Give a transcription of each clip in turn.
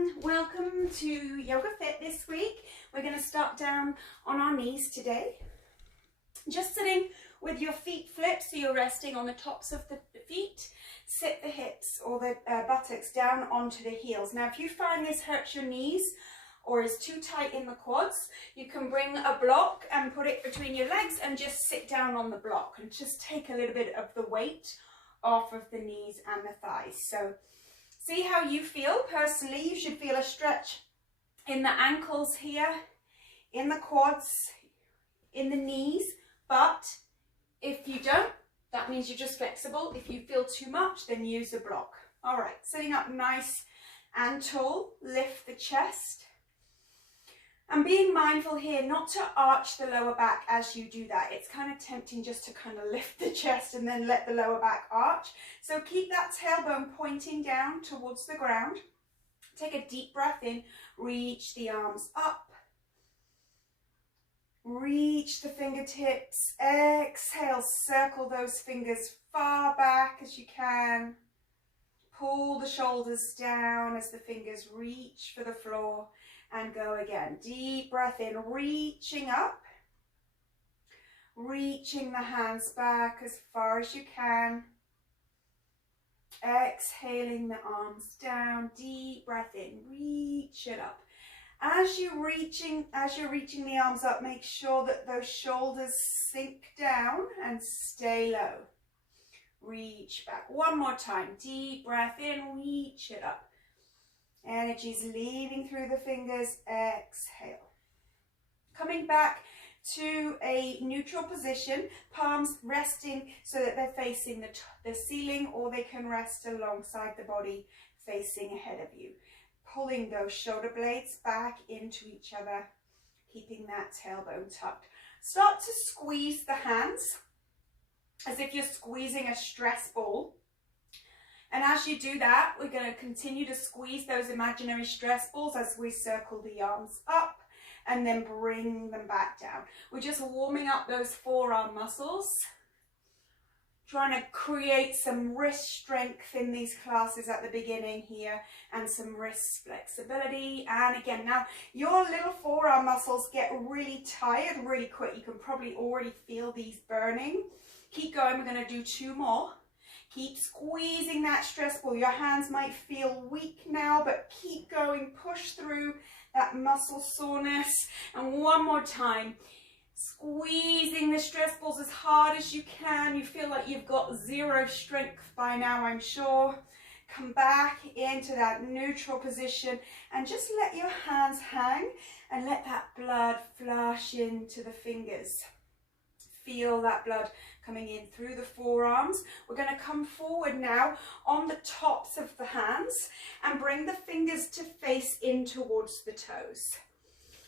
everyone, welcome to Yoga Fit this week. We're going to start down on our knees today. Just sitting with your feet flipped so you're resting on the tops of the feet. Sit the hips or the buttocks down onto the heels. Now if you find this hurts your knees or is too tight in the quads, you can bring a block and put it between your legs and just sit down on the block and just take a little bit of the weight off of the knees and the thighs. So see how you feel. Personally, you should feel a stretch in the ankles here, in the quads, in the knees. But if you don't, that means you're just flexible. If you feel too much, then use a block. All right, sitting up nice and tall, lift the chest. And being mindful here not to arch the lower back as you do that. It's kind of tempting just to kind of lift the chest and then let the lower back arch. So keep that tailbone pointing down towards the ground. Take a deep breath in, reach the arms up. Reach the fingertips. Exhale, circle those fingers far back as you can. Pull the shoulders down as the fingers reach for the floor. And go again. Deep breath in, reaching up. Reaching the hands back as far as you can. Exhaling the arms down. Deep breath in, reach it up. As you're reaching the arms up, make sure that those shoulders sink down and stay low. Reach back. One more time. Deep breath in, reach it up. Energy's leaving through the fingers. Exhale. Coming back to a neutral position, palms resting so that they're facing the ceiling, or they can rest alongside the body facing ahead of you. Pulling those shoulder blades back into each other, keeping that tailbone tucked. Start to squeeze the hands as if you're squeezing a stress ball. And as you do that, we're going to continue to squeeze those imaginary stress balls as we circle the arms up and then bring them back down. We're just warming up those forearm muscles, trying to create some wrist strength in these classes at the beginning here and some wrist flexibility. And again, now your little forearm muscles get really tired really quick. You can probably already feel these burning. Keep going. We're going to do two more. Keep squeezing that stress ball. Your hands might feel weak now, but keep going. Push through that muscle soreness. And one more time. Squeezing the stress balls as hard as you can. You feel like you've got zero strength by now, I'm sure. Come back into that neutral position and just let your hands hang and let that blood flush into the fingers. Feel that blood coming in through the forearms. We're going to come forward now on the tops of the hands and bring the fingers to face in towards the toes.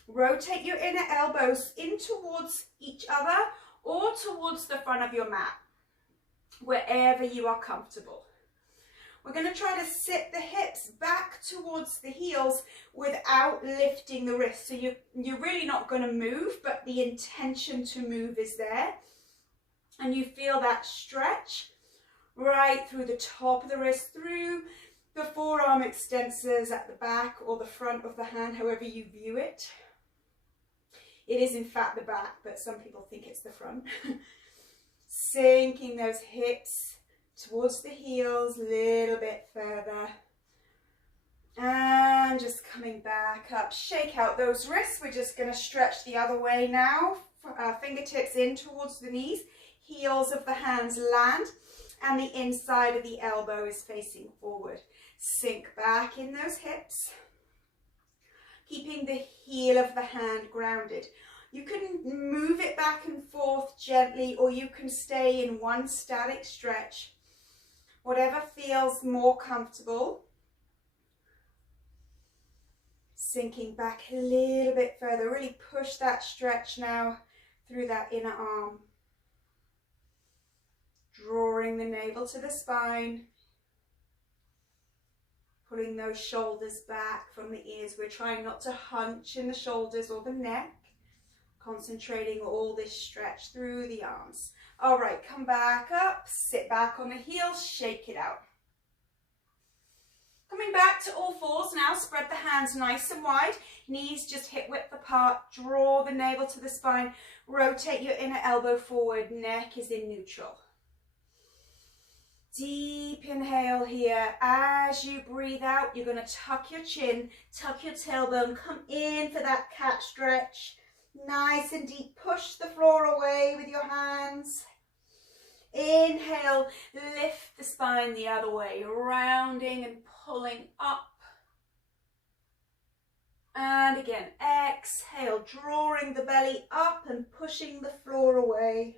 Rotate your inner elbows in towards each other or towards the front of your mat, wherever you are comfortable. We're going to try to sit the hips back towards the heels without lifting the wrists. So you're really not going to move, but the intention to move is there. And you feel that stretch right through the top of the wrist, through the forearm extensors at the back or the front of the hand, however you view it. It is in fact the back, but some people think it's the front. Sinking those hips towards the heels, a little bit further. And just coming back up. Shake out those wrists. We're just going to stretch the other way now. Fingertips in towards the knees. Heels of the hands land. And the inside of the elbow is facing forward. Sink back in those hips. Keeping the heel of the hand grounded. You can move it back and forth gently, or you can stay in one static stretch. Whatever feels more comfortable. Sinking back a little bit further. Really push that stretch now through that inner arm. Drawing the navel to the spine. Pulling those shoulders back from the ears. We're trying not to hunch in the shoulders or the neck. Concentrating all this stretch through the arms. All right, come back up, sit back on the heels, shake it out. Coming back to all fours now, spread the hands nice and wide, knees just hip width apart, draw the navel to the spine, rotate your inner elbow forward, neck is in neutral. Deep inhale here. As you breathe out, you're going to tuck your chin, tuck your tailbone, come in for that cat stretch. Nice and deep, push the floor away with your hands. Inhale, lift the spine the other way, rounding and pulling up. And again, exhale, drawing the belly up and pushing the floor away.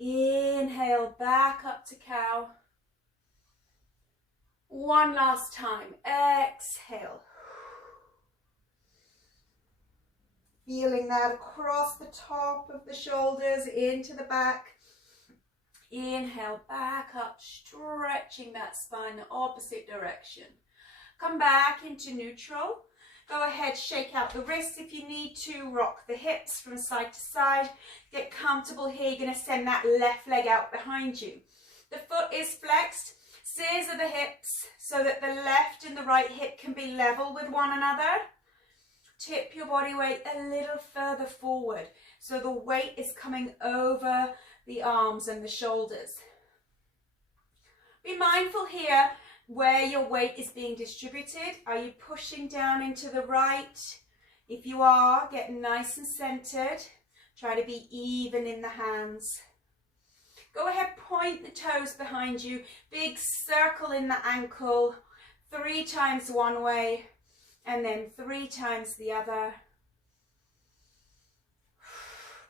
Inhale, back up to cow. One last time, exhale. Feeling that across the top of the shoulders, into the back. Inhale, back up, stretching that spine the opposite direction. Come back into neutral. Go ahead, shake out the wrists if you need to. Rock the hips from side to side. Get comfortable here. You're going to send that left leg out behind you. The foot is flexed. Scissor the hips so that the left and the right hip can be level with one another. Tip your body weight a little further forward so the weight is coming over the arms and the shoulders. Be mindful here where your weight is being distributed. Are you pushing down into the right? If you are, get nice and centered. Try to be even in the hands. Go ahead, point the toes behind you. Big circle in the ankle. 3 times one way. And then 3 times the other.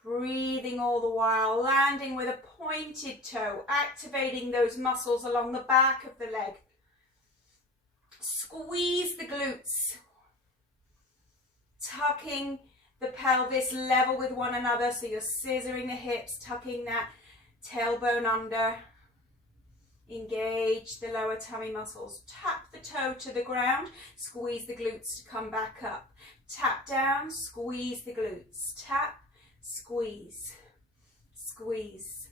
Breathing all the while, landing with a pointed toe, activating those muscles along the back of the leg. Squeeze the glutes, tucking the pelvis level with one another, so you're scissoring the hips, tucking that tailbone under. Engage the lower tummy muscles. Tap the toe to the ground, squeeze the glutes to come back up. Tap down, squeeze the glutes. Tap, squeeze, squeeze.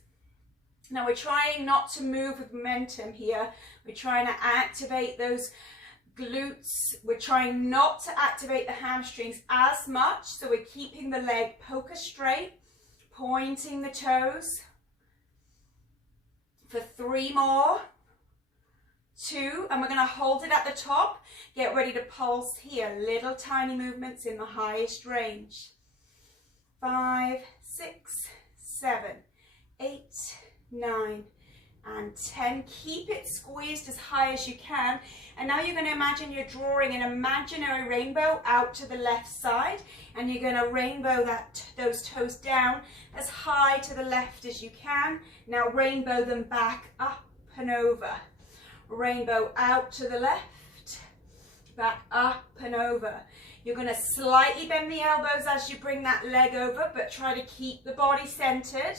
Now we're trying not to move with momentum here. We're trying to activate those glutes. We're trying not to activate the hamstrings as much, so we're keeping the leg poker straight, pointing the toes. For 3 more, 2, and we're going to hold it at the top. Get ready to pulse here. Little tiny movements in the highest range. 5, 6, 7, 8, 9, and 10. Keep it squeezed as high as you can. And now you're going to imagine you're drawing an imaginary rainbow out to the left side, and you're going to rainbow those toes down as high to the left as you can. Now rainbow them back up and over. Rainbow out to the left, back up and over. You're going to slightly bend the elbows as you bring that leg over, but try to keep the body centered.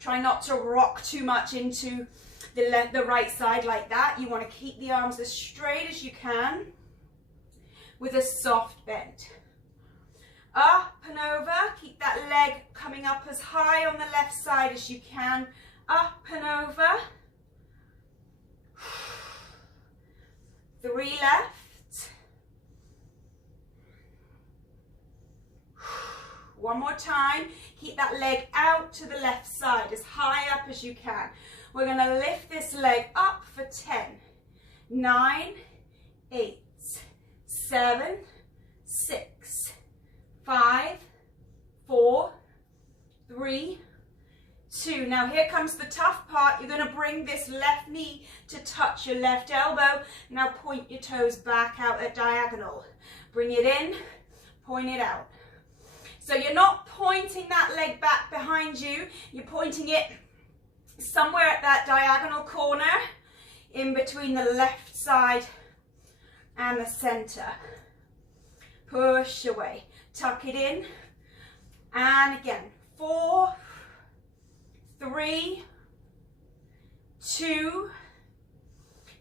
Try not to rock too much into the right side like that. You want to keep the arms as straight as you can with a soft bend. Up and over. Keep that leg coming up as high on the left side as you can. Up and over. 3 left. 1 more time. Keep that leg out to the left side, as high up as you can. We're going to lift this leg up for 10, 9, 8, 7, 6, 5, 4, 3, 2. Now here comes the tough part. You're going to bring this left knee to touch your left elbow. Now point your toes back out at diagonal. Bring it in, point it out. So you're not pointing that leg back behind you. You're pointing it somewhere at that diagonal corner in between the left side and the center. Push away. Tuck it in. And again. 4, 3, 2,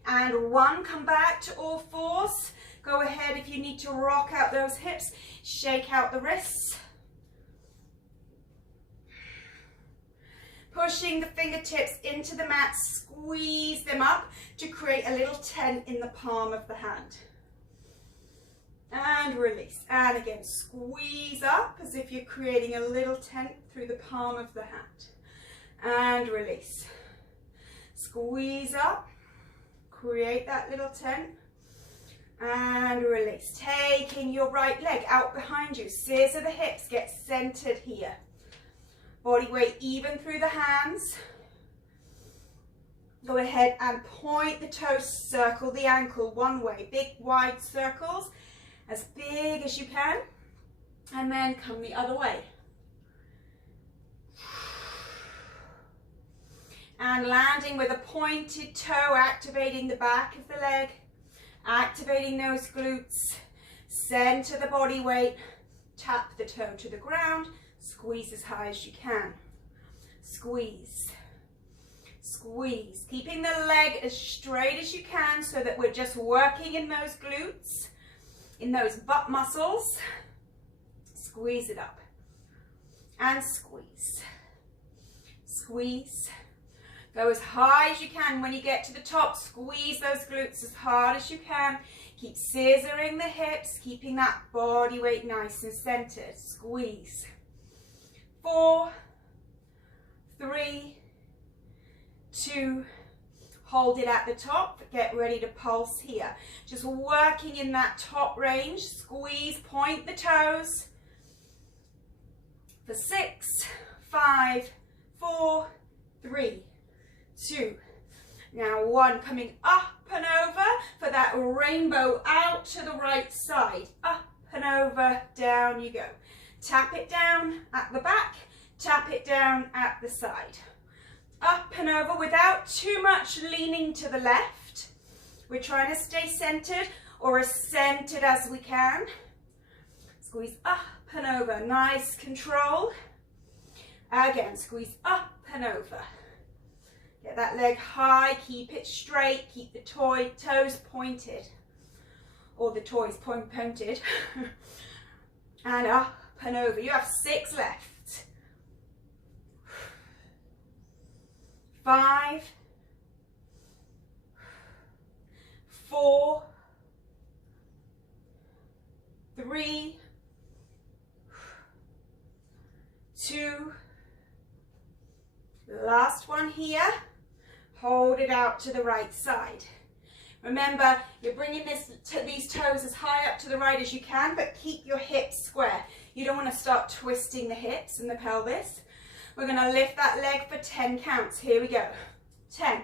and 1. Come back to all fours. Go ahead if you need to rock out those hips. Shake out the wrists. Pushing the fingertips into the mat, squeeze them up to create a little tent in the palm of the hand. And release. And again, squeeze up as if you're creating a little tent through the palm of the hand. And release. Squeeze up, create that little tent. And release. Taking your right leg out behind you. Scissor the hips, get centered here. Body weight even through the hands. Go ahead and point the toes, circle the ankle one way. Big wide circles, as big as you can. And then come the other way. And landing with a pointed toe, activating the back of the leg. Activating those glutes. Center the body weight. Tap the toe to the ground. Squeeze as high as you can. Squeeze. Squeeze. Keeping the leg as straight as you can so that we're just working in those glutes, in those butt muscles. Squeeze it up. And squeeze. Squeeze. Go as high as you can. When you get to the top, squeeze those glutes as hard as you can. Keep scissoring the hips, keeping that body weight nice and centered. Squeeze. 4, 3, 2, hold it at the top. Get ready to pulse here. Just working in that top range. Squeeze, point the toes. For 6, 5, 4, 3, 2. Now 1, coming up and over for that rainbow out to the right side. Up and over, down you go. Tap it down at the back, tap it down at the side. Up and over without too much leaning to the left. We're trying to stay centered or as centered as we can. Squeeze up and over, nice control. Again, squeeze up and over. Get that leg high, keep it straight, keep the toes pointed. Or the toes pointed. And up and over. You have 6 left. 5, 4, 3, 2, last one here. Hold it out to the right side. Remember, you're bringing these toes as high up to the right as you can, but keep your hips square. You don't want to start twisting the hips and the pelvis. We're going to lift that leg for 10 counts. Here we go. 10,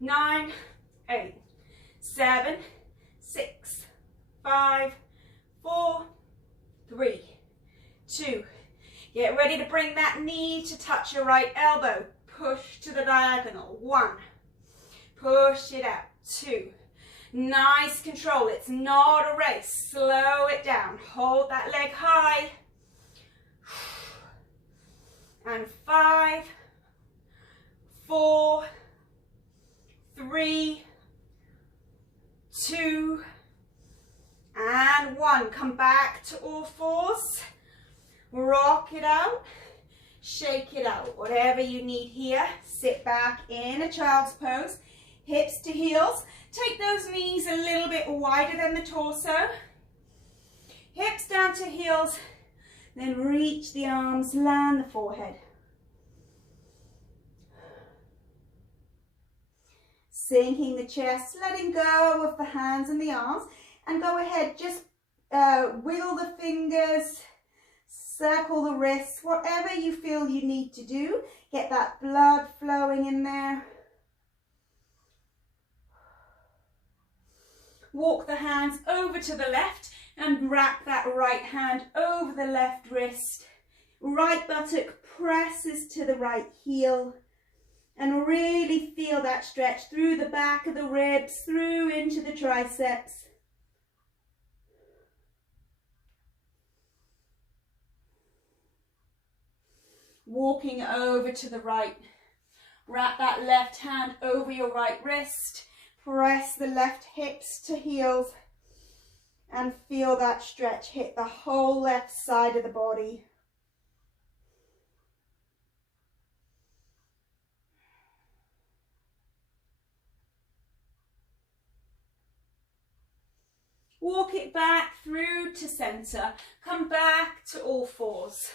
9, 8, 7, 6, 5, 4, 3, 2. Get ready to bring that knee to touch your right elbow. Push to the diagonal. 1. Push it out. 2. Nice control. It's not a race. Slow it down. Hold that leg high. And 5, 4, 3, 2, and 1. Come back to all fours. Rock it out. Shake it out. Whatever you need here. Sit back in a child's pose. Hips to heels. Take those knees a little bit wider than the torso. Hips down to heels. Then reach the arms, land the forehead. Sinking the chest, letting go of the hands and the arms. And go ahead, just wiggle the fingers, circle the wrists, whatever you feel you need to do. Get that blood flowing in there. Walk the hands over to the left and wrap that right hand over the left wrist. Right buttock presses to the right heel. And really feel that stretch through the back of the ribs, through into the triceps. Walking over to the right. Wrap that left hand over your right wrist. Press the left hips to heels. And feel that stretch hit the whole left side of the body. Walk it back through to center. Come back to all fours.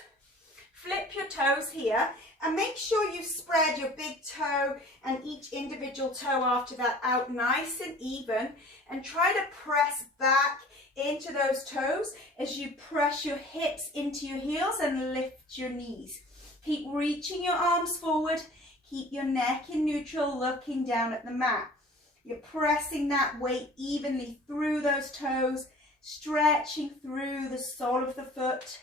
Flip your toes here and make sure you spread your big toe and each individual toe after that out nice and even, and try to press back into those toes as you press your hips into your heels and lift your knees. Keep reaching your arms forward. Keep your neck in neutral, looking down at the mat. You're pressing that weight evenly through those toes, stretching through the sole of the foot.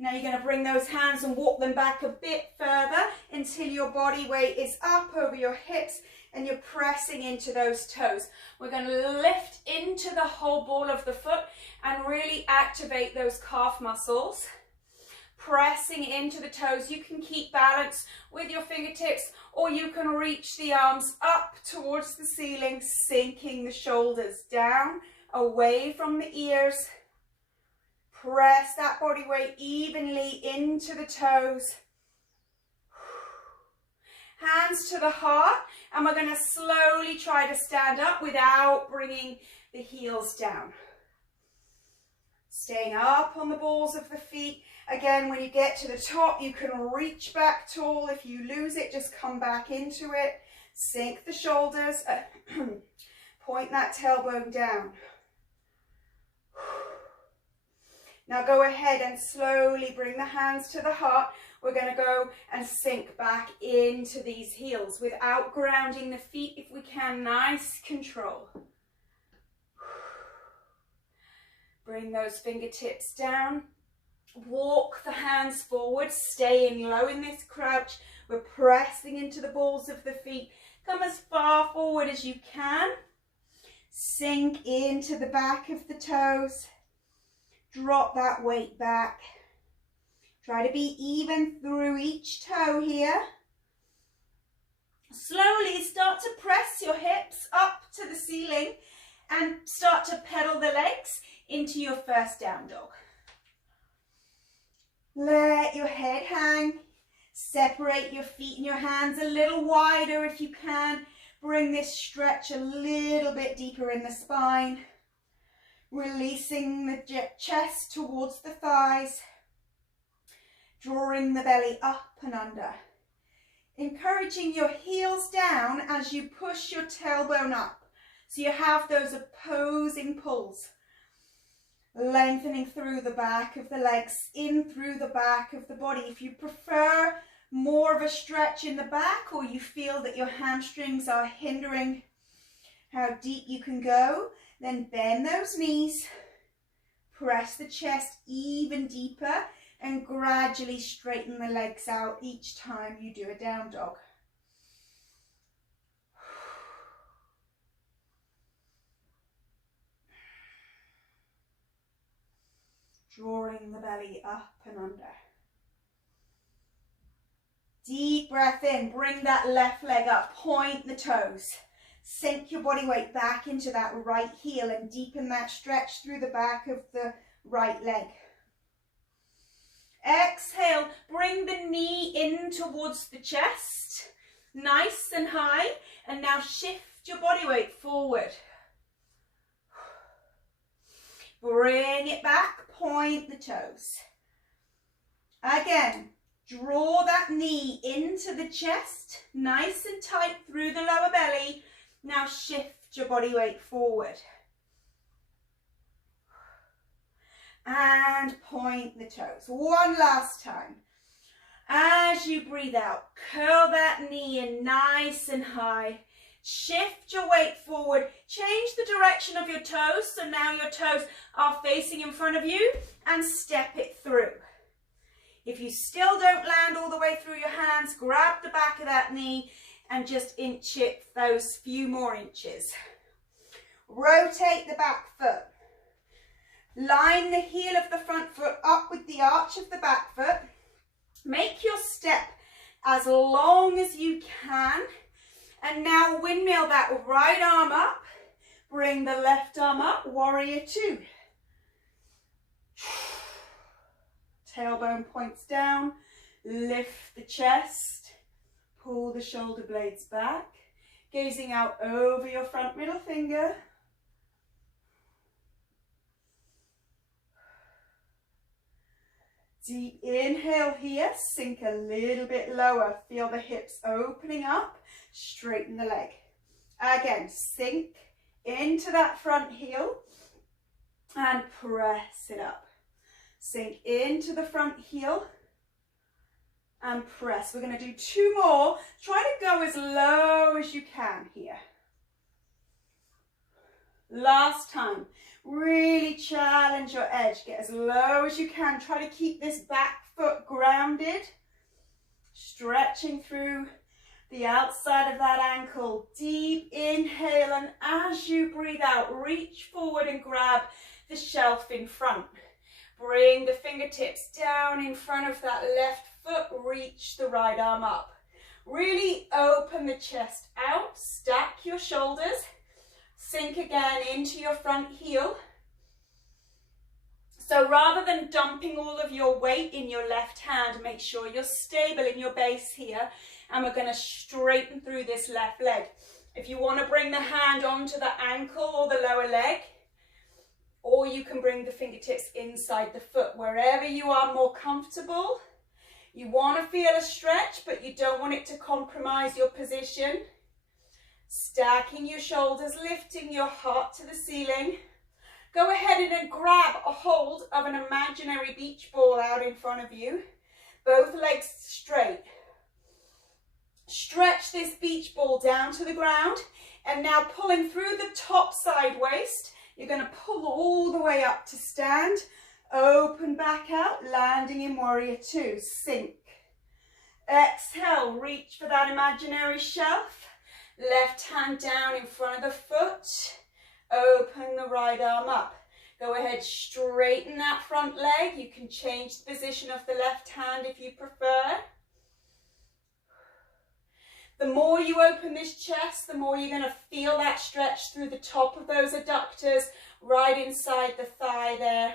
Now you're going to bring those hands and walk them back a bit further until your body weight is up over your hips and you're pressing into those toes. We're going to lift into the whole ball of the foot and really activate those calf muscles. Pressing into the toes. You can keep balance with your fingertips, or you can reach the arms up towards the ceiling, sinking the shoulders down, away from the ears. Press that body weight evenly into the toes. Hands to the heart, and we're going to slowly try to stand up without bringing the heels down. Staying up on the balls of the feet. Again, when you get to the top, you can reach back tall. If you lose it, just come back into it. Sink the shoulders. Point that tailbone down. Now go ahead and slowly bring the hands to the heart. We're going to go and sink back into these heels without grounding the feet if we can. Nice control. Bring those fingertips down. Walk the hands forward, staying low in this crouch. We're pressing into the balls of the feet. Come as far forward as you can. Sink into the back of the toes. Drop that weight back. Try to be even through each toe here. Slowly start to press your hips up to the ceiling and start to pedal the legs into your first down dog. Let your head hang. Separate your feet and your hands a little wider if you can. Bring this stretch a little bit deeper in the spine. Releasing the chest towards the thighs. Drawing the belly up and under. Encouraging your heels down as you push your tailbone up. So you have those opposing pulls. Lengthening through the back of the legs, in through the back of the body. If you prefer more of a stretch in the back, or you feel that your hamstrings are hindering how deep you can go, then bend those knees, press the chest even deeper, and gradually straighten the legs out each time you do a down dog. Drawing the belly up and under. Deep breath in, bring that left leg up, point the toes. Sink your body weight back into that right heel and deepen that stretch through the back of the right leg. Exhale, bring the knee in towards the chest, nice and high, and now shift your body weight forward. Bring it back, point the toes. Again, draw that knee into the chest, nice and tight through the lower belly. Now shift your body weight forward. And point the toes. One last time. As you breathe out, curl that knee in nice and high. Shift your weight forward. Change the direction of your toes, so now your toes are facing in front of you, and step it through. If you still don't land all the way through your hands, grab the back of that knee and just inch it those few more inches. Rotate the back foot. Line the heel of the front foot up with the arch of the back foot. Make your step as long as you can. And now windmill that right arm up. Bring the left arm up, warrior two. Tailbone points down. Lift the chest. pull the shoulder blades back, gazing out over your front middle finger. Deep inhale here, sink a little bit lower. Feel the hips opening up, straighten the leg. Again, sink into that front heel and press it up. Sink into the front heel and press. We're going to do 2 more. Try to go as low as you can here. Last time. Really challenge your edge. Get as low as you can. Try to keep this back foot grounded. Stretching through the outside of that ankle. Deep inhale, and as you breathe out, reach forward and grab the shelf in front. Bring the fingertips down in front of that left foot. Reach the right arm up. Really open the chest out. Stack your shoulders. Sink again into your front heel. So rather than dumping all of your weight in your left hand, make sure you're stable in your base here. And we're going to straighten through this left leg. If you want to bring the hand onto the ankle or the lower leg, or you can bring the fingertips inside the foot, wherever you are more comfortable. You want to feel a stretch, but you don't want it to compromise your position. Stacking your shoulders, lifting your heart to the ceiling. Go ahead and then grab a hold of an imaginary beach ball out in front of you. Both legs straight. Stretch this beach ball down to the ground, and now pulling through the top side waist, you're going to pull all the way up to stand. Open back out, landing in warrior 2. Sink. Exhale, reach for that imaginary shelf. Left hand down in front of the foot. Open the right arm up. Go ahead, straighten that front leg. You can change the position of the left hand if you prefer. The more you open this chest, the more you're going to feel that stretch through the top of those adductors, right inside the thigh there.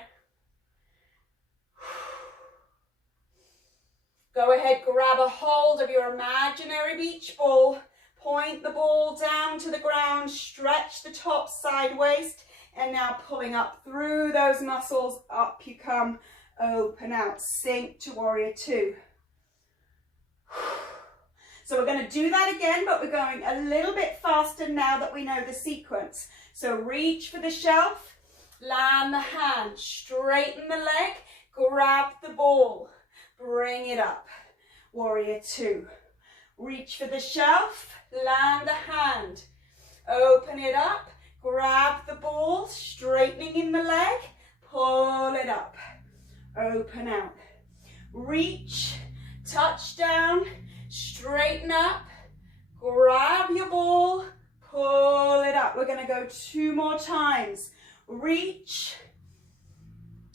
Go ahead, grab a hold of your imaginary beach ball. Point the ball down to the ground, stretch the top side waist, and now pulling up through those muscles, up you come, open out, sink to warrior 2. So we're going to do that again, but we're going a little bit faster now that we know the sequence. So reach for the shelf, land the hand, straighten the leg, grab the ball, bring it up, warrior 2. Reach for the shelf, land the hand, open it up, grab the ball, straightening in the leg, pull it up, open out. Reach, touch down, straighten up, grab your ball, pull it up. We're going to go 2 more times. Reach,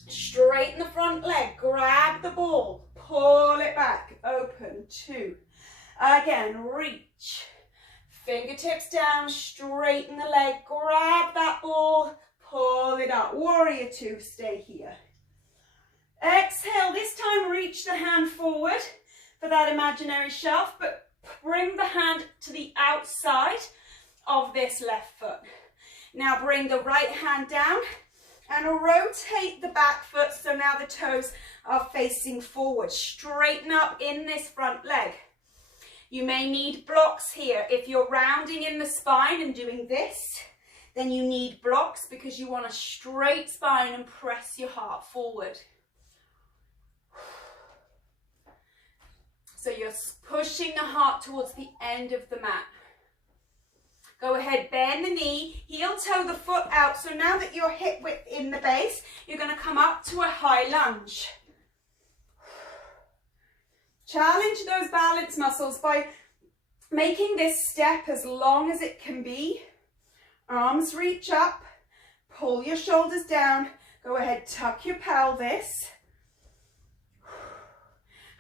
straighten the front leg, grab the ball, pull it back, open, 2. Again, reach, fingertips down, straighten the leg, grab that ball, pull it up. Warrior 2, stay here. Exhale, this time reach the hand forward for that imaginary shelf, but bring the hand to the outside of this left foot. Now bring the right hand down and rotate the back foot so now the toes are facing forward. Straighten up in this front leg. You may need blocks here. If you're rounding in the spine and doing this, then you need blocks because you want a straight spine and press your heart forward. So you're pushing the heart towards the end of the mat. Go ahead, bend the knee, heel toe the foot out. So now that you're hip width in the base, you're going to come up to a high lunge. Challenge those balance muscles by making this step as long as it can be. Arms reach up, pull your shoulders down. Go ahead, tuck your pelvis.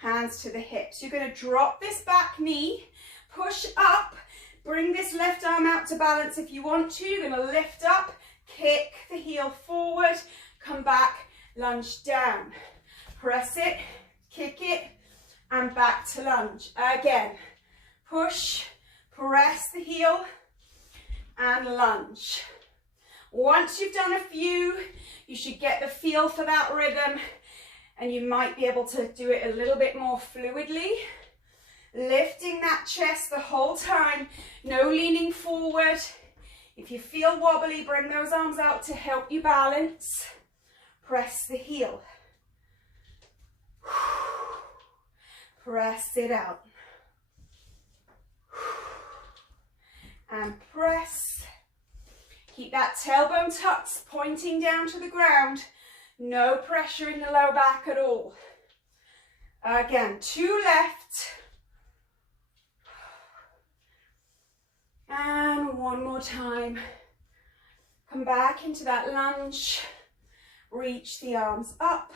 Hands to the hips. You're going to drop this back knee, push up, bring this left arm out to balance if you want to. You're going to lift up, kick the heel forward, come back, lunge down. Press it, kick it, and back to lunge. Again, push, press the heel, and lunge. Once you've done a few, you should get the feel for that rhythm, and you might be able to do it a little bit more fluidly. Lifting that chest the whole time, no leaning forward. If you feel wobbly, bring those arms out to help you balance. Press the heel. Press it out. And press. Keep that tailbone tucked, pointing down to the ground. No pressure in the low back at all. Again, 2 left. And 1 more time. Come back into that lunge. Reach the arms up.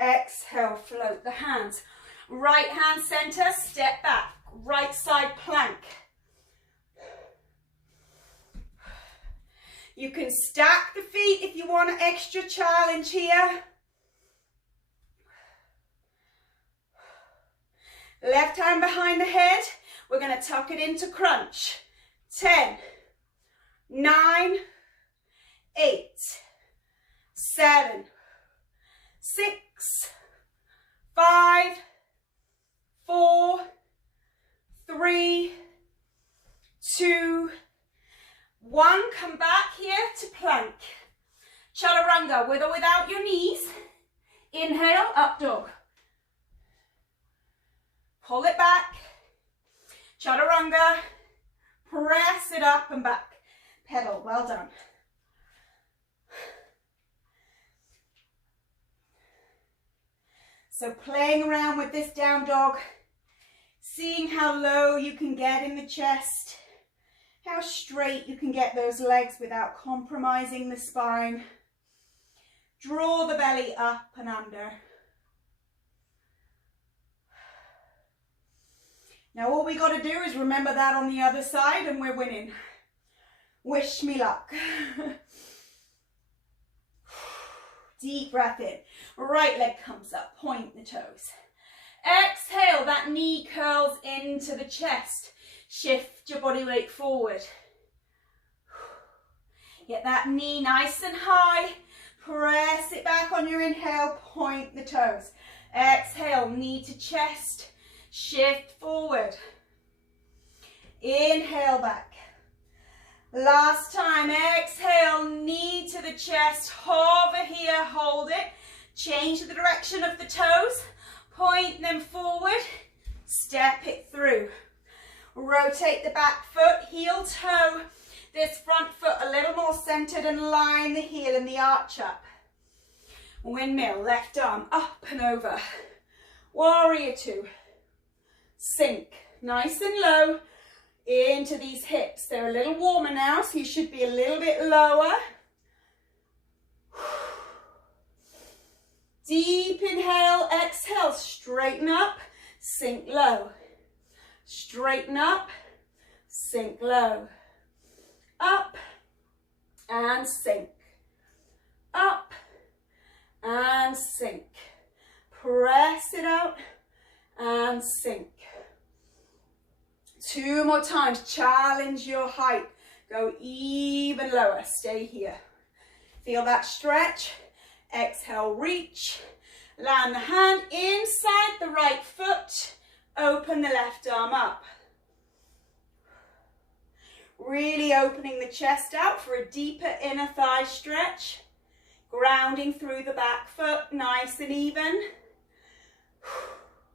Exhale, float the hands. Right hand center, step back. Right side plank. You can stack the feet if you want an extra challenge here. Left hand behind the head. We're going to tuck it into crunch. 10, 9, 8, 7, 6, 5, 4, 3, 2, 1. Come back here to plank. Chaturanga, with or without your knees. Inhale, up dog. Pull it back. Chaturanga. Press it up and back. Pedal, well done. So playing around with this down dog, seeing how low you can get in the chest, how straight you can get those legs without compromising the spine. Draw the belly up and under. Now all we got to do is remember that on the other side and we're winning. Wish me luck. Deep breath in. Right leg comes up, point the toes. Exhale, that knee curls into the chest. Shift your body weight forward. Get that knee nice and high. Press it back on your inhale, point the toes. Exhale, knee to chest. Shift forward. Inhale back. Last time, exhale, knee to the chest, hover here, hold it. Change the direction of the toes, point them forward, step it through. Rotate the back foot, heel toe, this front foot a little more centered and line the heel and the arch up. Windmill, left arm up and over. Warrior 2. Sink, nice and low into these hips. They're a little warmer now, so you should be a little bit lower. Deep inhale, exhale, straighten up, sink low. Straighten up, sink low. Up and sink. Up and sink. Press it out and sink. 2 more times. Challenge your height. Go even lower. Stay here. Feel that stretch. Exhale, reach. Land the hand inside the right foot. Open the left arm up. Really opening the chest out for a deeper inner thigh stretch. Grounding through the back foot, nice and even.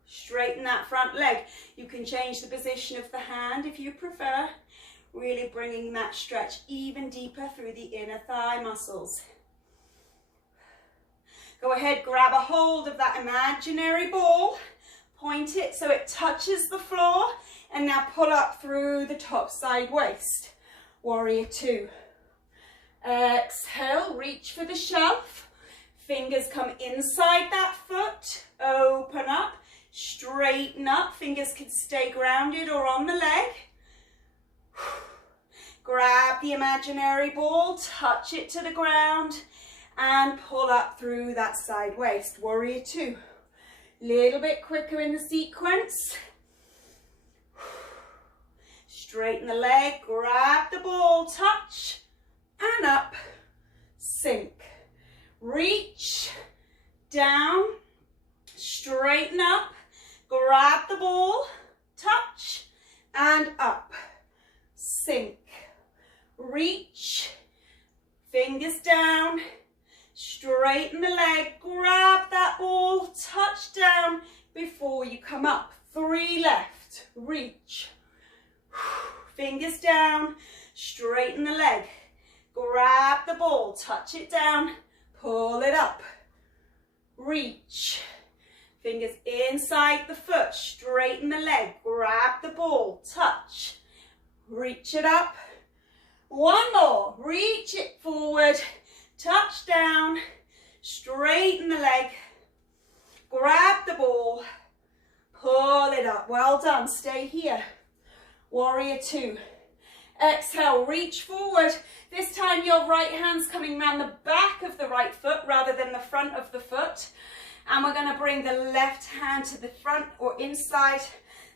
Straighten that front leg. You can change the position of the hand if you prefer. Really bringing that stretch even deeper through the inner thigh muscles. Go ahead, grab a hold of that imaginary ball. Point it so it touches the floor. And now pull up through the top side waist. Warrior 2. Exhale, reach for the shelf. Fingers come inside that foot. Open up. Straighten up. Fingers can stay grounded or on the leg. Grab the imaginary ball. Touch it to the ground. And pull up through that side waist. Warrior 2. Little bit quicker in the sequence. straighten the leg, grab the ball, touch, and up, sink. Reach, down, straighten up, grab the ball, touch, and up, sink. Reach, fingers down, straighten the leg, grab that ball, touch down before you come up. 3 left, reach. Fingers down, straighten the leg, grab the ball, touch it down, pull it up, reach. Fingers inside the foot, straighten the leg, grab the ball, touch, reach it up. 1 more, reach it forward, touch down, straighten the leg, grab the ball, pull it up. Well done, stay here. Warrior 2. Exhale, reach forward. This time your right hand's coming around the back of the right foot rather than the front of the foot. And we're going to bring the left hand to the front or inside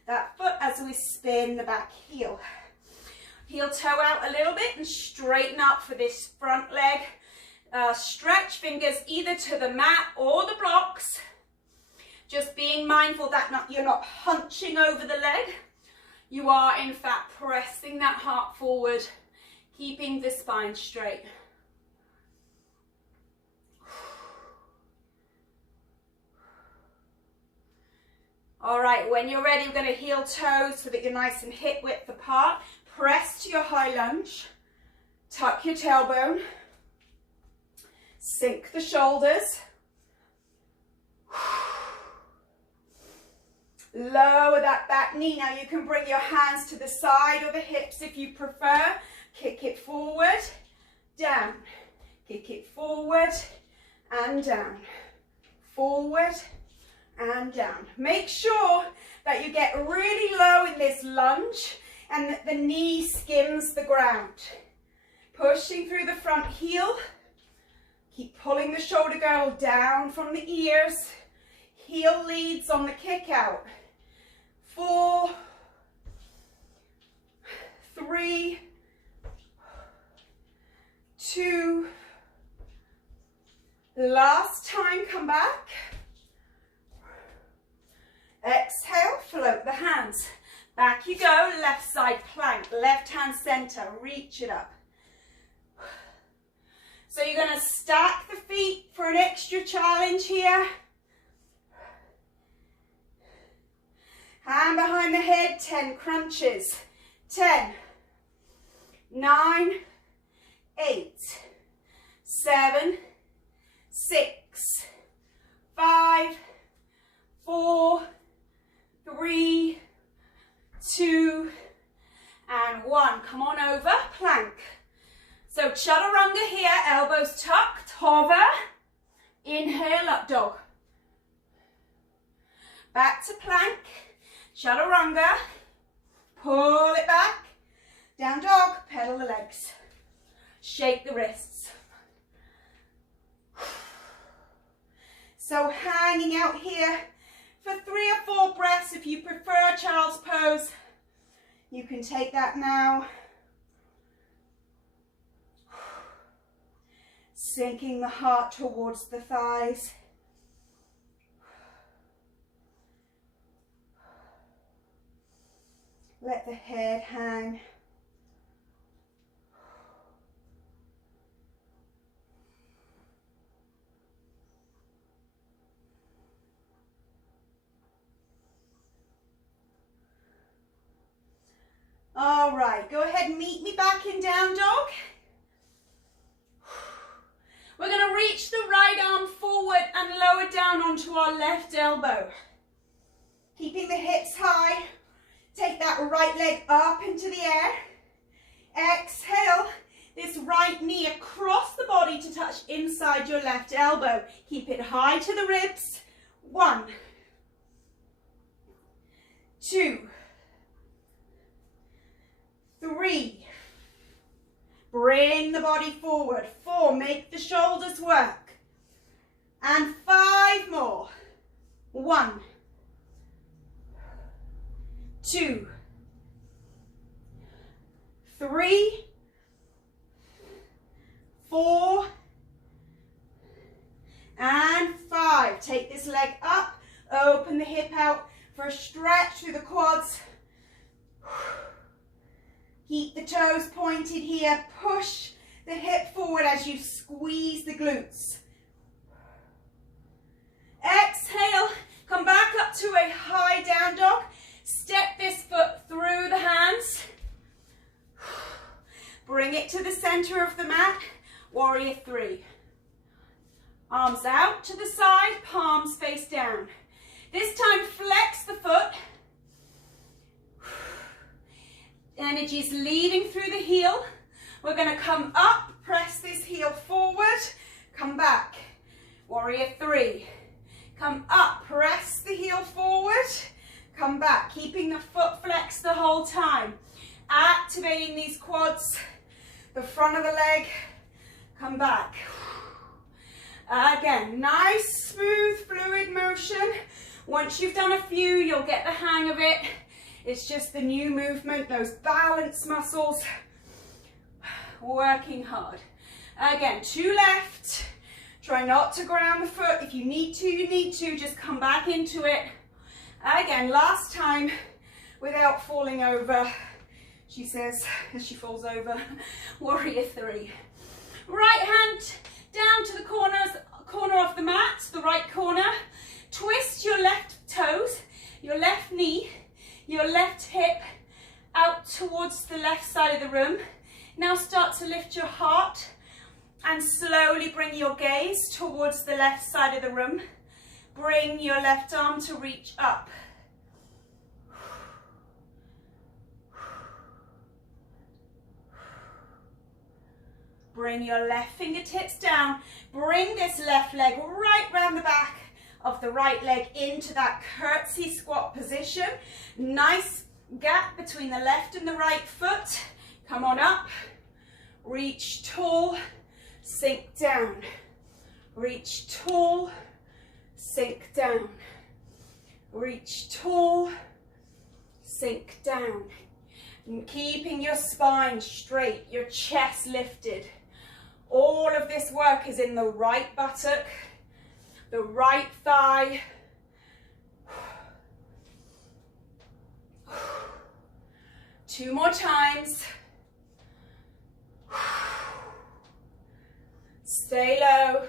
that foot as we spin the back heel. Heel toe out a little bit and straighten up for this front leg. Stretch fingers either to the mat or the blocks. Just being mindful that you're not hunching over the leg. You are in fact pressing that heart forward, keeping the spine straight. All right, when you're ready, we're going to heel toe so that you're nice and hip width apart. Press to your high lunge. Tuck your tailbone. Sink the shoulders. Lower that back knee. Now you can bring your hands to the side or the hips if you prefer. Kick it forward, down. Kick it forward and down. Forward and down. Make sure that you get really low in this lunge and that the knee skims the ground. Pushing through the front heel. Keep pulling the shoulder girdle down from the ears. Heel leads on the kick out. 4, 3, 2. Last time, come back. Exhale, float the hands. Back you go, left side plank, left hand center, reach it up. So you're going to stack the feet for an extra challenge here. Hand behind the head, 10 crunches. 10, 9, 8, 7, 6, 5, 4, 3, 2, and 1. Come on over, plank. So chaturanga here, elbows tucked, hover. Inhale, up dog. Back to plank. Chaturanga, pull it back, down dog, pedal the legs, shake the wrists. So hanging out here for 3 or 4 breaths. If you prefer child's pose, you can take that now. Sinking the heart towards the thighs. Let the head hang. All right, go ahead and meet me back in down dog. We're going to reach the right arm forward and lower down onto our left elbow. Keeping the hips high. Take that right leg up into the air. Exhale, this right knee across the body to touch inside your left elbow. Keep it high to the ribs. 1, 2, 3. Bring the body forward. 4, make the shoulders work. And 5 more. 1, 2, 3, 4, and 5. Take this leg up, open the hip out for a stretch through the quads. Keep the toes pointed here. Push the hip forward as you squeeze the glutes. Exhale, come back up to a high down dog. Step this foot through the hands. Bring it to the center of the mat. Warrior 3. Arms out to the side, palms face down. This time flex the foot. Energy is leading through the heel. We're going to come up, press this heel forward, come back. Warrior 3. Come up, press the heel forward, come back, keeping the foot flexed the whole time. Activating these quads, the front of the leg, come back. Again, nice, smooth, fluid motion. Once you've done a few, you'll get the hang of it. It's just the new movement, those balance muscles working hard. Again, 2 left. Try not to ground the foot. If you need to, you need to. Just come back into it. Again, last time without falling over, she says, as she falls over. Warrior 3. Right hand down to the corner of the mat, the right corner. Twist your left toes, your left knee, your left hip out towards the left side of the room. Now start to lift your heart and slowly bring your gaze towards the left side of the room. Bring your left arm to reach up. Bring your left fingertips down. Bring this left leg right round the back of the right leg into that curtsy squat position. Nice gap between the left and the right foot. Come on up. Reach tall. Sink down. Reach tall. Sink down. Reach tall. Sink down. And keeping your spine straight, your chest lifted. All of this work is in the right buttock, the right thigh. 2 more times. Stay low.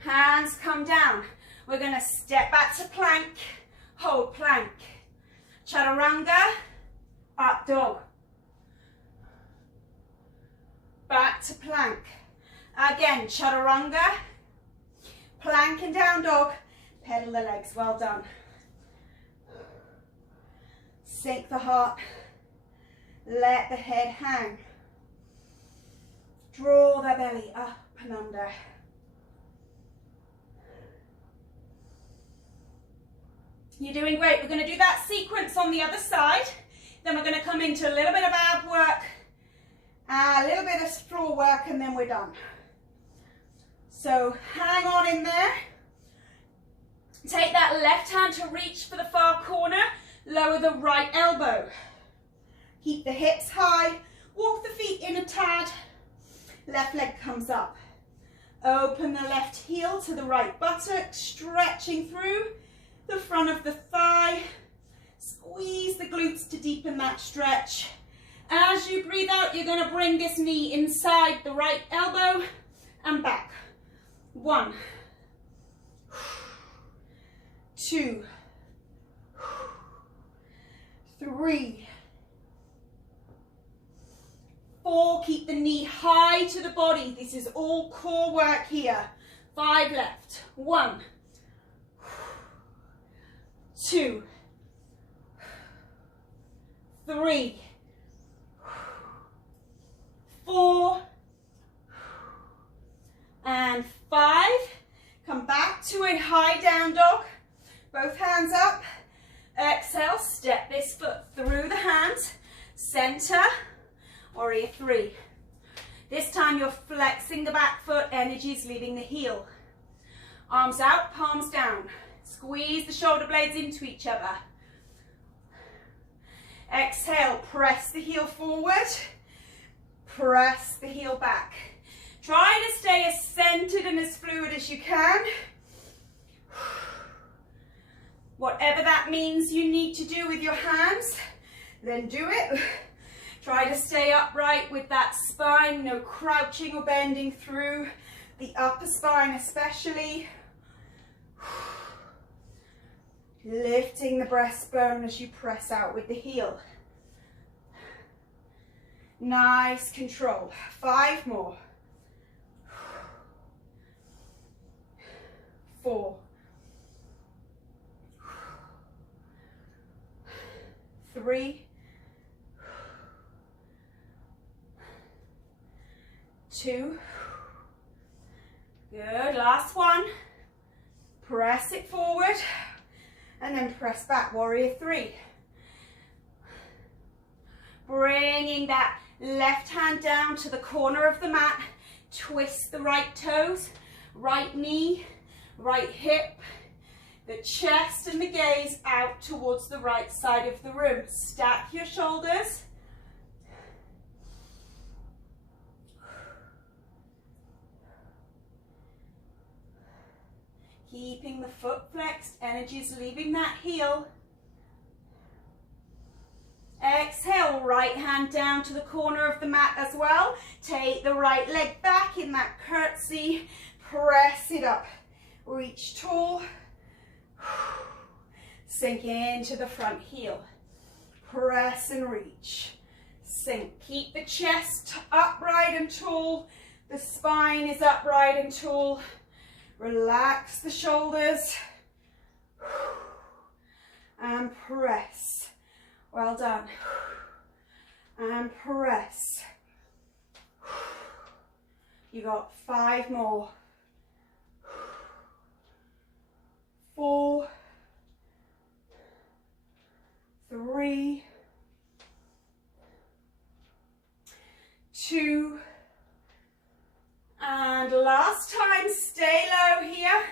Hands come down. We're going to step back to plank. Hold plank. Chaturanga. Up dog. Back to plank. Again, chaturanga. Plank and down dog. Pedal the legs. Well done. Sink the heart. Let the head hang. Draw the belly up and under. You're doing great. We're going to do that sequence on the other side. Then we're going to come into a little bit of ab work, a little bit of straw work, and then we're done. So hang on in there. Take that left hand to reach for the far corner. Lower the right elbow. Keep the hips high. Walk the feet in a tad. Left leg comes up. Open the left heel to the right buttock, stretching through the front of the thigh. Squeeze the glutes to deepen that stretch. As you breathe out, you're going to bring this knee inside the right elbow and back. 1, 2, 3, 4. Keep the knee high to the body. This is all core work here. 5 left. 1, 2, 3, 4, and 5. Come back to a high down dog. Both hands up. Exhale, step this foot through the hands. Center, warrior 3. This time you're flexing the back foot, energy is leaving the heel. Arms out, palms down. Squeeze the shoulder blades into each other. Exhale, press the heel forward, press the heel back. Try to stay as centered and as fluid as you can. Whatever that means you need to do with your hands, then do it. Try to stay upright with that spine, no crouching or bending through the upper spine especially. Lifting the breastbone as you press out with the heel. Nice control. 5 more. 4. 3. 2. Good. Last one. Press it forward and then press back. Warrior 3. Bringing that left hand down to the corner of the mat. Twist the right toes, right knee, right hip, the chest and the gaze out towards the right side of the room. Stack your shoulders. Keeping the foot flexed, energy is leaving that heel. Exhale, right hand down to the corner of the mat as well. Take the right leg back in that curtsy. Press it up. Reach tall. Sink into the front heel. Press and reach. Sink. Keep the chest upright and tall. The spine is upright and tall. Relax the shoulders. And press. Well done. And press. You got 5 more. 4. 3. 2. And last time, stay low here.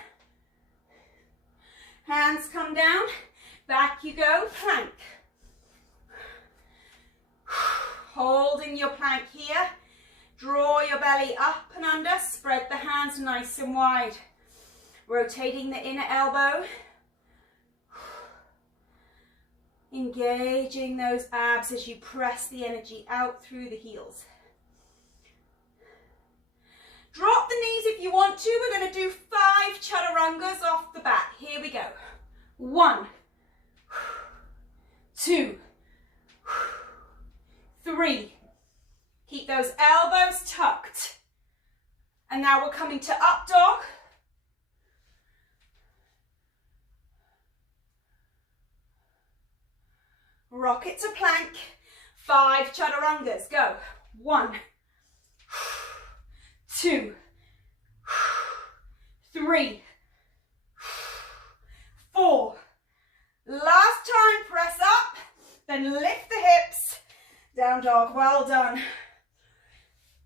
Hands come down. Back you go, plank. Holding your plank here, draw your belly up and under, spread the hands nice and wide. Rotating the inner elbow. Engaging those abs as you press the energy out through the heels. Drop the knees if you want to. We're going to do 5 chaturangas off the bat. Here we go. 1, 2, 3. Keep those elbows tucked. And now we're coming to up dog. Rock it to plank. 5 chaturangas. Go. 1, 2, 3, 4. Last time, press up, then lift the hips. Down dog, well done.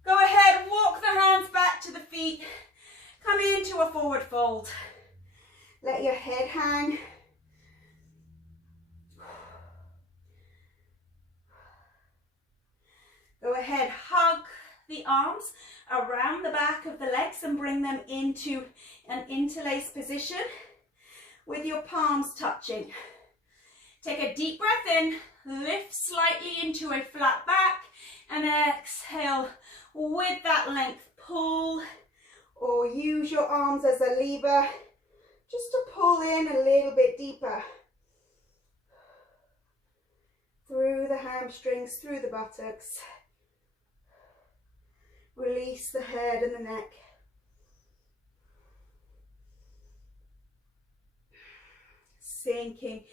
Go ahead, walk the hands back to the feet. Come into a forward fold. Let your head hang. Go ahead, hug the arms around the back of the legs and bring them into an interlaced position with your palms touching. Take a deep breath in, lift slightly into a flat back, and exhale with that length. Pull or use your arms as a lever just to pull in a little bit deeper. Through the hamstrings, through the buttocks. Release the head and the neck. Sinking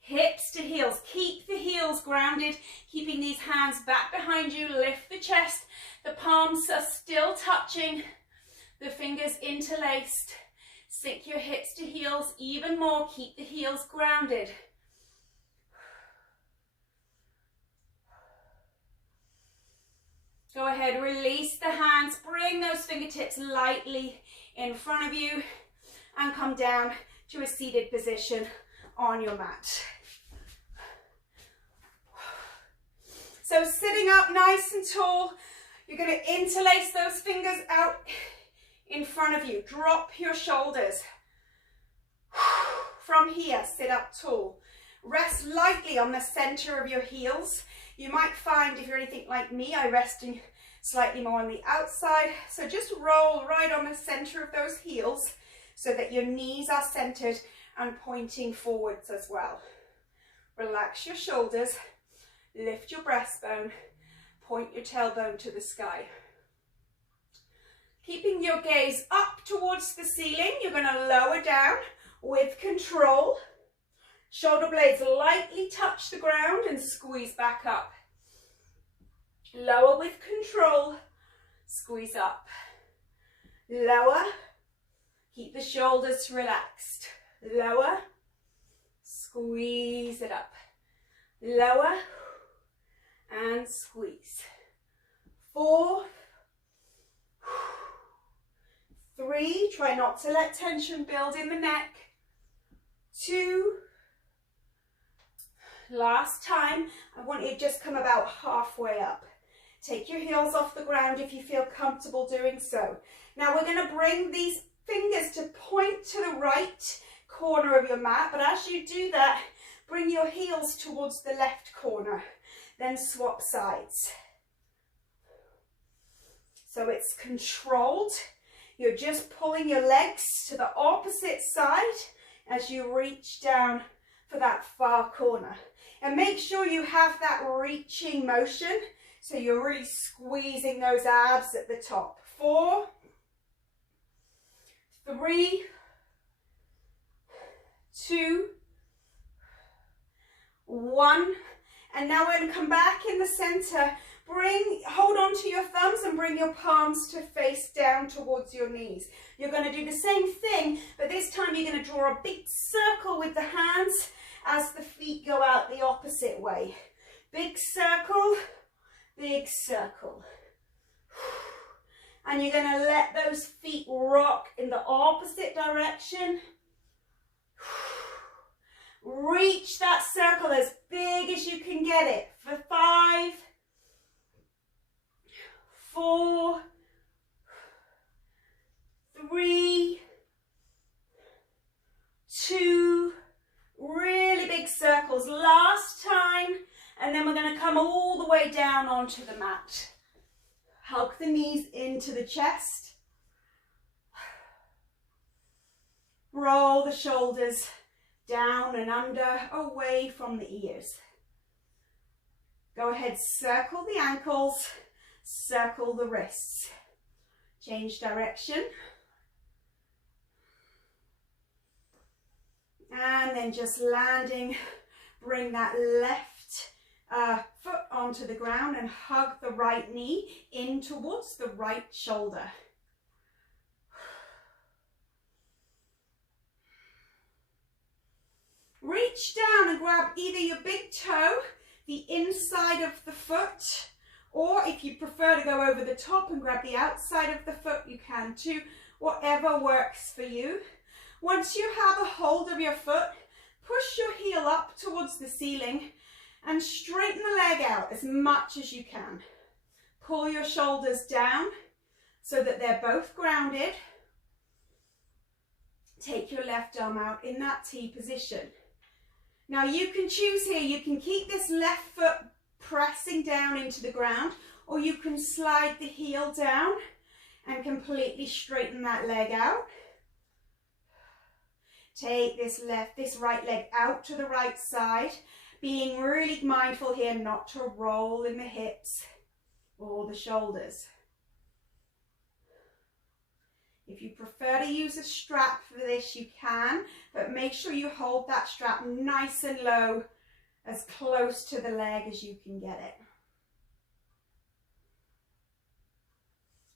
hips to heels. Keep the heels grounded, keeping these hands back behind you. Lift the chest. The palms are still touching. The fingers interlaced. Sink your hips to heels even more. Keep the heels grounded. Go ahead, release the hands, bring those fingertips lightly in front of you and come down to a seated position on your mat. So sitting up nice and tall, you're going to interlace those fingers out in front of you. Drop your shoulders. From here, sit up tall. Rest lightly on the center of your heels. You might find, if you're anything like me, I resting slightly more on the outside. So just roll right on the center of those heels so that your knees are centered and pointing forwards as well. Relax your shoulders, lift your breastbone, point your tailbone to the sky. Keeping your gaze up towards the ceiling, you're going to lower down with control. Shoulder blades lightly touch the ground and squeeze back up. Lower with control, squeeze up. Lower, keep the shoulders relaxed. Lower, squeeze it up. Lower and squeeze. 4, 3, try not to let tension build in the neck. 2, last time, I want you to just come about halfway up. Take your heels off the ground if you feel comfortable doing so. Now we're going to bring these fingers to point to the right corner of your mat, but as you do that, bring your heels towards the left corner, then swap sides. So it's controlled. You're just pulling your legs to the opposite side as you reach down for that far corner. And make sure you have that reaching motion, so you're really squeezing those abs at the top. 4, 3, 2, 1. And now we're going to come back in the center. Hold on to your thumbs and bring your palms to face down towards your knees. You're going to do the same thing, but this time you're going to draw a big circle with the hands as the feet go out the opposite way. Big circle, big circle. And you're going to let those feet rock in the opposite direction. Reach that circle as big as you can get it for 5, 4, 3, 2, really big circles. Last time, and then we're going to come all the way down onto the mat. Hug the knees into the chest. Roll the shoulders down and under, away from the ears. Go ahead, circle the ankles, circle the wrists. Change direction. And then just landing, bring that left foot onto the ground and hug the right knee in towards the right shoulder. Reach down and grab either your big toe, the inside of the foot, or if you prefer to go over the top and grab the outside of the foot, you can too, whatever works for you. Once you have a hold of your foot, push your heel up towards the ceiling and straighten the leg out as much as you can. Pull your shoulders down so that they're both grounded. Take your left arm out in that T position. Now you can choose here, you can keep this left foot pressing down into the ground, or you can slide the heel down and completely straighten that leg out. Take this right leg out to the right side, being really mindful here not to roll in the hips or the shoulders. If you prefer to use a strap for this, you can, but make sure you hold that strap nice and low, as close to the leg as you can get it.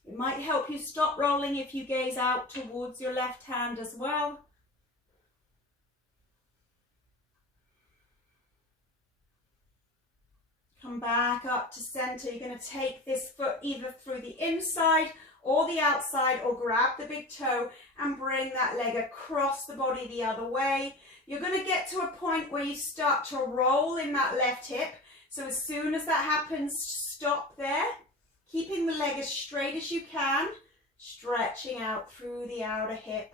It might help you stop rolling if you gaze out towards your left hand as well. Come back up to center. You're going to take this foot either through the inside or the outside, or grab the big toe and bring that leg across the body the other way. You're going to get to a point where you start to roll in that left hip. So as soon as that happens, stop there, keeping the leg as straight as you can, stretching out through the outer hip.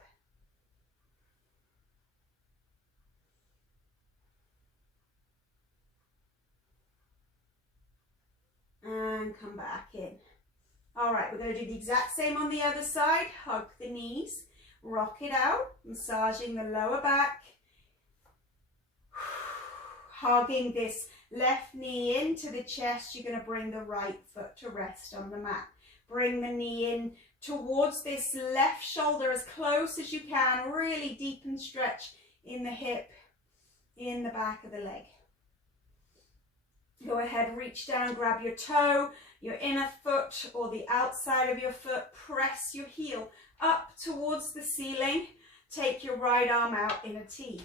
And come back in. All right, we're going to do the exact same on the other side. Hug the knees, rock it out, massaging the lower back, hugging this left knee into the chest. You're going to bring the right foot to rest on the mat. Bring the knee in towards this left shoulder as close as you can. Really deepen stretch in the hip, in the back of the leg. Go ahead, reach down, grab your toe, your inner foot or the outside of your foot. Press your heel up towards the ceiling. Take your right arm out in a T.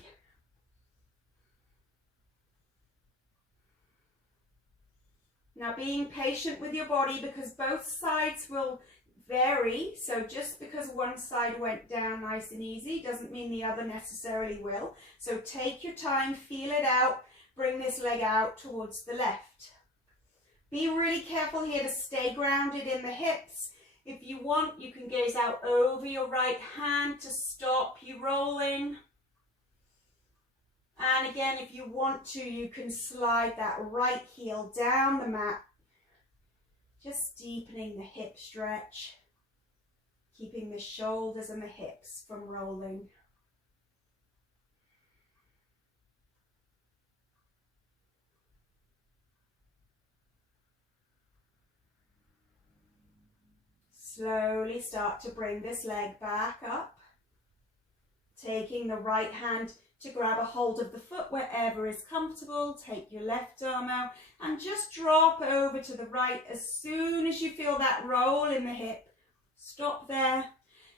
Now being patient with your body, because both sides will vary. So just because one side went down nice and easy doesn't mean the other necessarily will. So take your time, feel it out. Bring this leg out towards the left. Be really careful here to stay grounded in the hips. If you want, you can gaze out over your right hand to stop you rolling. And again, if you want to, you can slide that right heel down the mat, just deepening the hip stretch, keeping the shoulders and the hips from rolling. Slowly start to bring this leg back up, taking the right hand to grab a hold of the foot wherever is comfortable. Take your left arm out and just drop over to the right. As soon as you feel that roll in the hip, stop there.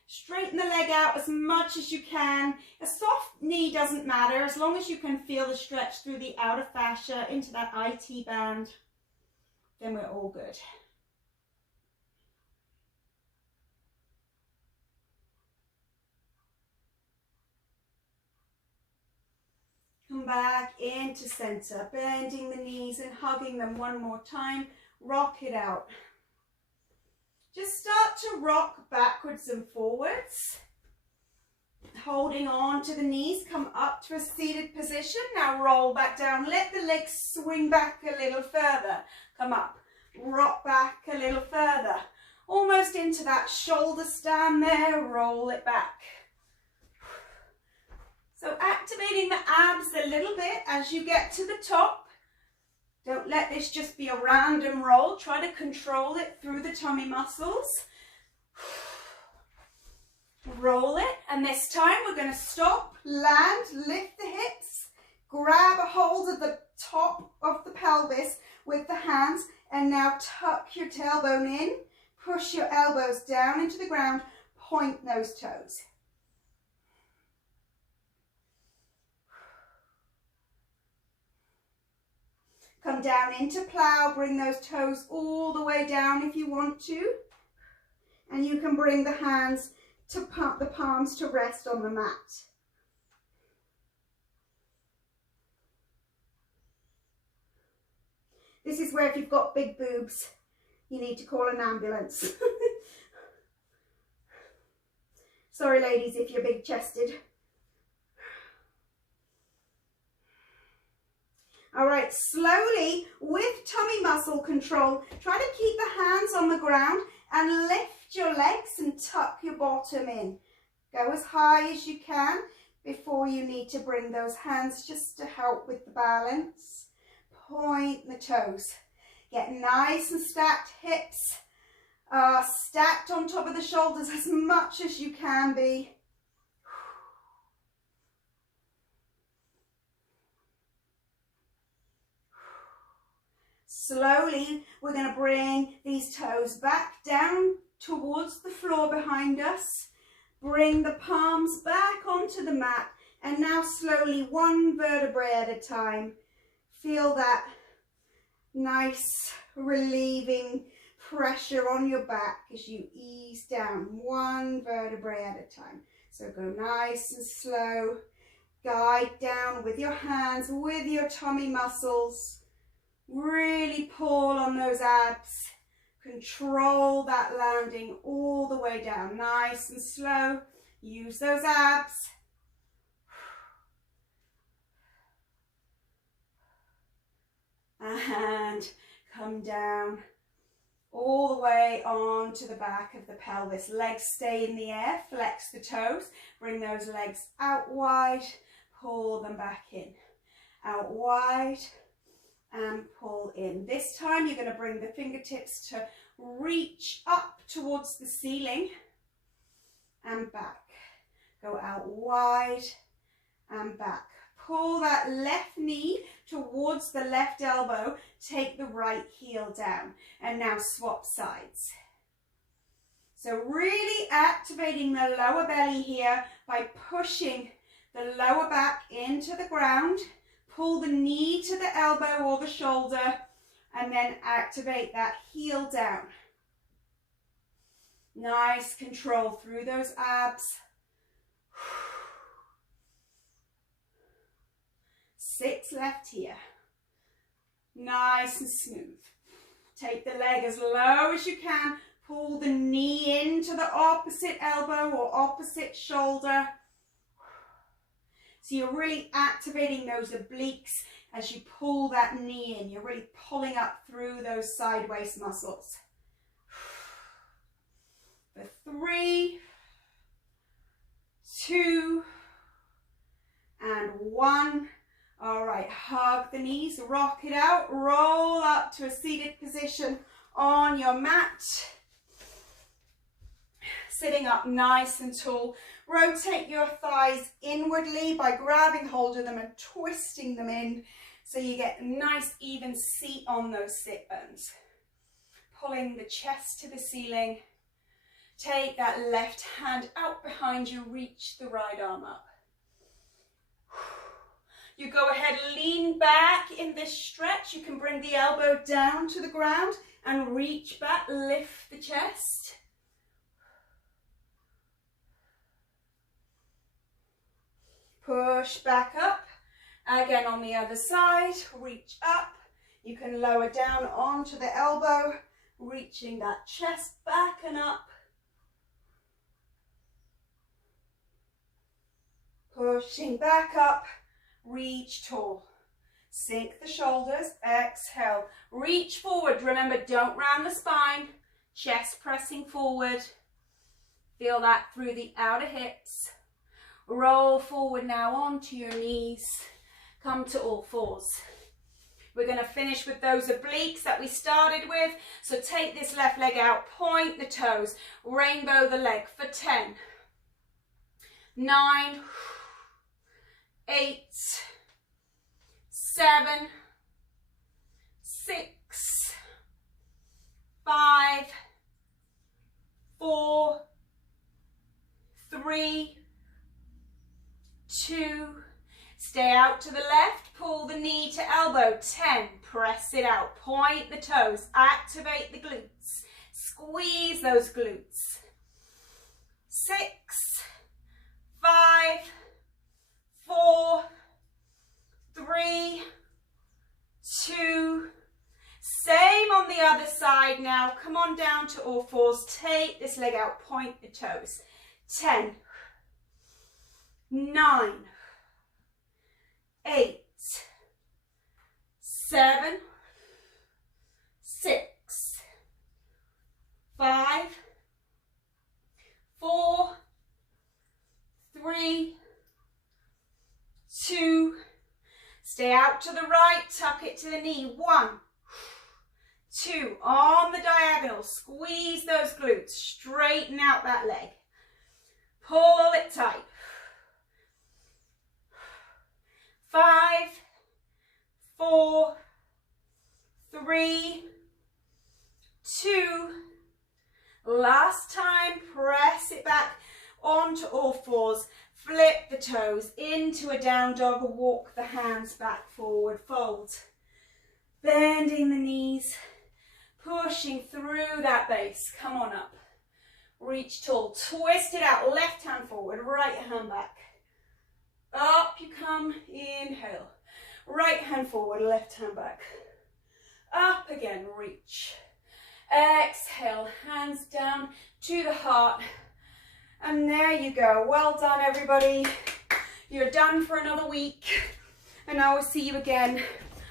Straighten the leg out as much as you can. A soft knee doesn't matter as long as you can feel the stretch through the outer fascia into that IT band. Then we're all good. Come back into center, bending the knees and hugging them one more time. Rock it out. Just start to rock backwards and forwards. Holding on to the knees, come up to a seated position. Now roll back down. Let the legs swing back a little further. Come up, rock back a little further. Almost into that shoulder stand there. Roll it back. So activating the abs a little bit as you get to the top. Don't let this just be a random roll. Try to control it through the tummy muscles. Roll it, and this time we're going to stop, land, lift the hips, grab a hold of the top of the pelvis with the hands, and now tuck your tailbone in, push your elbows down into the ground, point those toes. Come down into plow, bring those toes all the way down if you want to. And you can bring the hands to pump the palms to rest on the mat. This is where if you've got big boobs, you need to call an ambulance. Sorry ladies if you're big chested. All right, slowly, with tummy muscle control, try to keep the hands on the ground and lift your legs and tuck your bottom in. Go as high as you can before you need to bring those hands just to help with the balance. Point the toes. Get nice and stacked hips, stacked on top of the shoulders as much as you can be. Slowly, we're going to bring these toes back down towards the floor behind us. Bring the palms back onto the mat. And now slowly, one vertebrae at a time. Feel that nice relieving pressure on your back as you ease down, one vertebrae at a time. So go nice and slow. Guide down with your hands, with your tummy muscles. Really pull on those abs. Control that landing all the way down. Nice and slow. Use those abs. And come down all the way onto the back of the pelvis. Legs stay in the air. Flex the toes. Bring those legs out wide. Pull them back in. Out wide and pull in. This time you're going to bring the fingertips to reach up towards the ceiling and back. Go out wide and back. Pull that left knee towards the left elbow. Take the right heel down. And now swap sides. So really activating the lower belly here by pushing the lower back into the ground. Pull the knee to the elbow or the shoulder. And then activate that heel down. Nice control through those abs. 6 left here. Nice and smooth. Take the leg as low as you can. Pull the knee into the opposite elbow or opposite shoulder. So you're really activating those obliques as you pull that knee in. You're really pulling up through those side waist muscles. For 3, 2, and 1. All right, hug the knees, rock it out, roll up to a seated position on your mat. Sitting up nice and tall. Rotate your thighs inwardly by grabbing hold of them and twisting them in so you get a nice even seat on those sit bones. Pulling the chest to the ceiling. Take that left hand out behind you, reach the right arm up. You go ahead, lean back in this stretch. You can bring the elbow down to the ground and reach back, lift the chest. Push back up. Again on the other side, reach up. You can lower down onto the elbow, reaching that chest back and up. Pushing back up. Reach tall. Sink the shoulders. Exhale. Reach forward. Remember, don't round the spine. Chest pressing forward. Feel that through the outer hips. Roll forward now onto your knees. Come to all fours. We're going to finish with those obliques that we started with. So take this left leg out. Point the toes. Rainbow the leg for 10. 9. 8, 7, 6, 5, 4, 3, 2, stay out to the left, pull the knee to elbow, 10, press it out, point the toes, activate the glutes, squeeze those glutes, 6, 5, 4, 3, 2, same on the other side now. Come on down to all fours. Take this leg out, point the toes. 10, 9, 8, 7, 6, 5, 4, 3, 2, stay out to the right, tuck it to the knee, 1, 2, on the diagonal, squeeze those glutes, straighten out that leg, pull it tight, 5, 4, 3, 2, last time, press it back onto all fours. Flip the toes into a down dog or walk the hands back forward, fold. Bending the knees, pushing through that base. Come on up. Reach tall, twist it out, left hand forward, right hand back. Up you come, inhale. Right hand forward, left hand back. again, reach. Exhale, hands down to the heart. And there you go. Well done, everybody. You're done for another week. And I will see you again